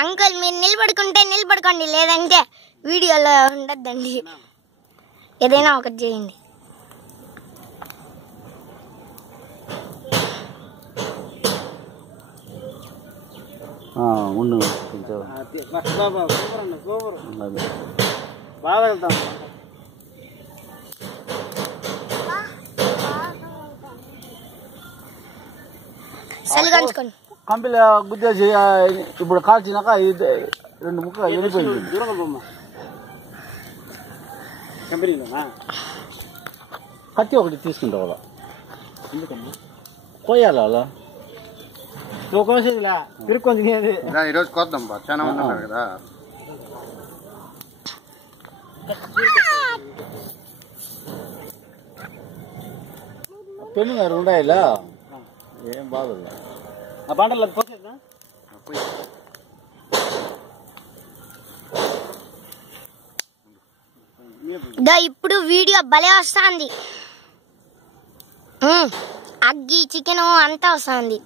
Uncle మీరు నిలబడుకుంటే నిలబడుకోండి, లేదంటే వీడియోలో ఉండద్దండి. ఏదైనా ఒకటి చేయండి. ఉండు బాగా వెళ్తాం. కంపెనీ గుద్దేసి ఇప్పుడు కాల్చినాక 2 ముక్కలు వెళ్ళిపోయింది. దూరంగా బొమ్మ కంపెనీలోనా కత్తి ఒకటి తీసుకుంటావు అలా ఎందుకమ్మా పోయాలి అలా నువ్వు కోసేదిలా తిరుక్కొని తినేది. ఈరోజు కోద్దాం చాలా మంది ఉన్నారు కదా. పెళ్ళి 2 ఉండాయిలా ఏం బాగుంది ఆ బండలు పోసేదా. ఇప్పుడు వీడియో భలే వస్తుంది. అగ్గి చికెన్ అంతా వస్తుంది.